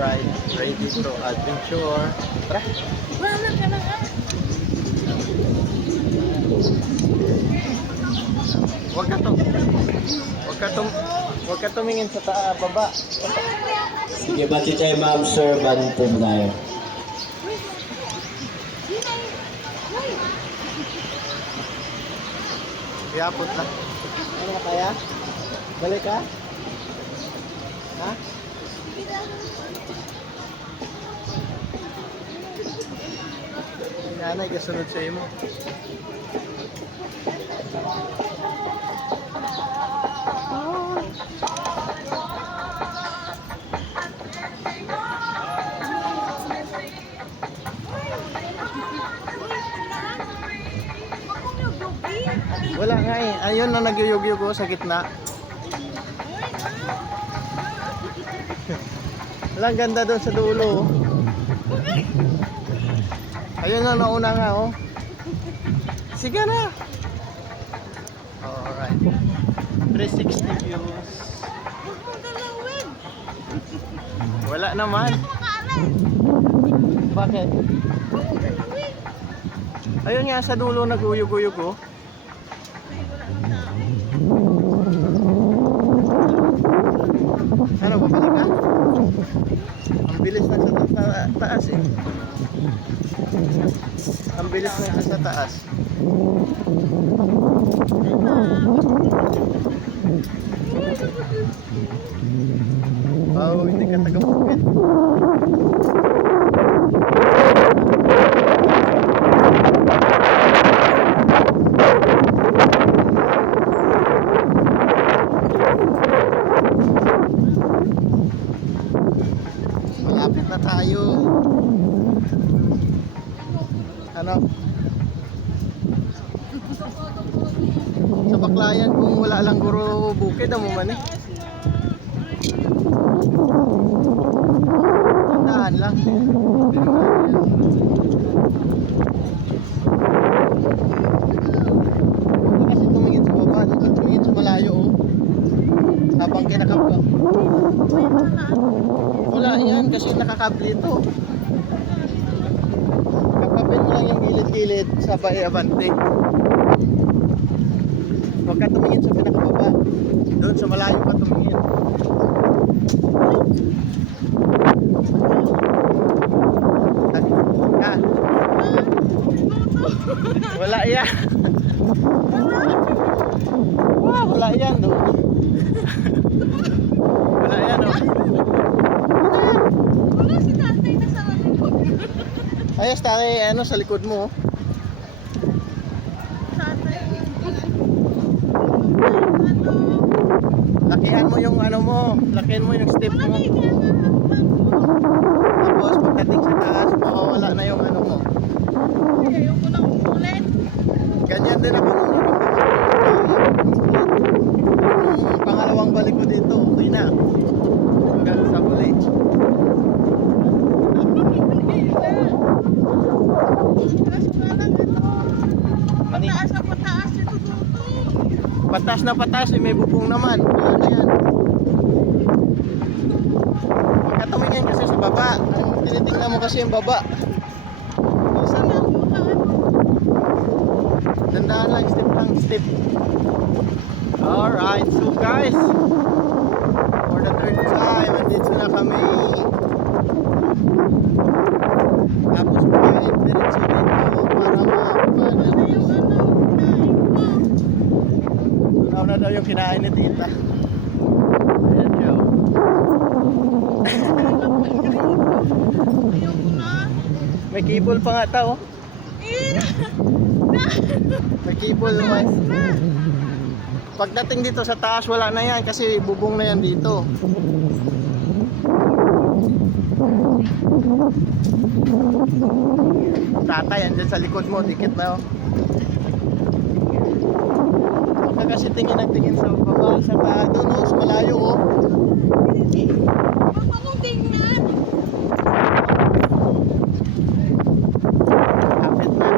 Alright, ready to adventure. Tara! Wala ka na nga. Huwag ka tumingin sa baba. Sige, ba't tayo ma-observe po tayo? Iapot na. Ano ka kaya? Balik ka? Ha? Nanay, kasunod sa imo. Wala nga eh. Ayun na nagyuyug-yug ko sa gitna. Walang ganda doon sa dulo. Ayun na, nauna nga oh. Sige na. Alright. 360 views. Wala naman. Bakit? Ayun nga sa dulo nag-uyug-uyug oh. Ano, babalik ka? Ang bilis na sa taas eh. Ang bilis na sa taas. Oh, hindi ka taga-bukid. Malapit na tayo. Ano? Sa Baklayan kung wala lang guro bukid mo man eh. Tandaan lang. Huwag kasi tumingin sa baba, huwag ka tumingin sa malayo oh. Habang kinakap ka. Wala yan kasi nakakable ito. Kapapin mo lang yung gilid-gilid sa Bae Abante. Huwag ka tumingin sa pinakababa. Doon sa malayo ka tumingin. Ah. Wala yan. Wala yan doon. Wala yan oh. Wala si tatay na sa likod. Ayos tatay, ano sa likod mo oh. Tatay. Lakihan mo yung ano mo. Lakihan mo yung step mo. Tapos pagdating sa taas, mawawala na yung ano mo. Ayoko lang ulit. Ganyan din ako nung yung pangalawang balik ko dito, okay na. Hanggang sa huli. Kaso nga lang ito. Pataas na pataas ito dito. Patas na patas, eh, may bubong naman. Wala na yan. Huwag ka tumingin kasi sa baba. Tinitingnan mo kasi yung baba. Saan na? Tandaan lang, step lang, step. Alright, so guys, for the third time, andito na kami. Tapos kumain diretso dito para makapanan. Tunaw na daw yung kinain ni tita. Ayan siya. May cable pa nga tao. May cable naman. Pagdating dito sa taas, wala na yan kasi bubong na yan dito. Tatay, andyan sa likod mo, dikit na oh. Huwag ka kasi tingin ng tingin sa baba, sa doon oh, sa malayo oh. Huwag akong tingnan. Kapit na.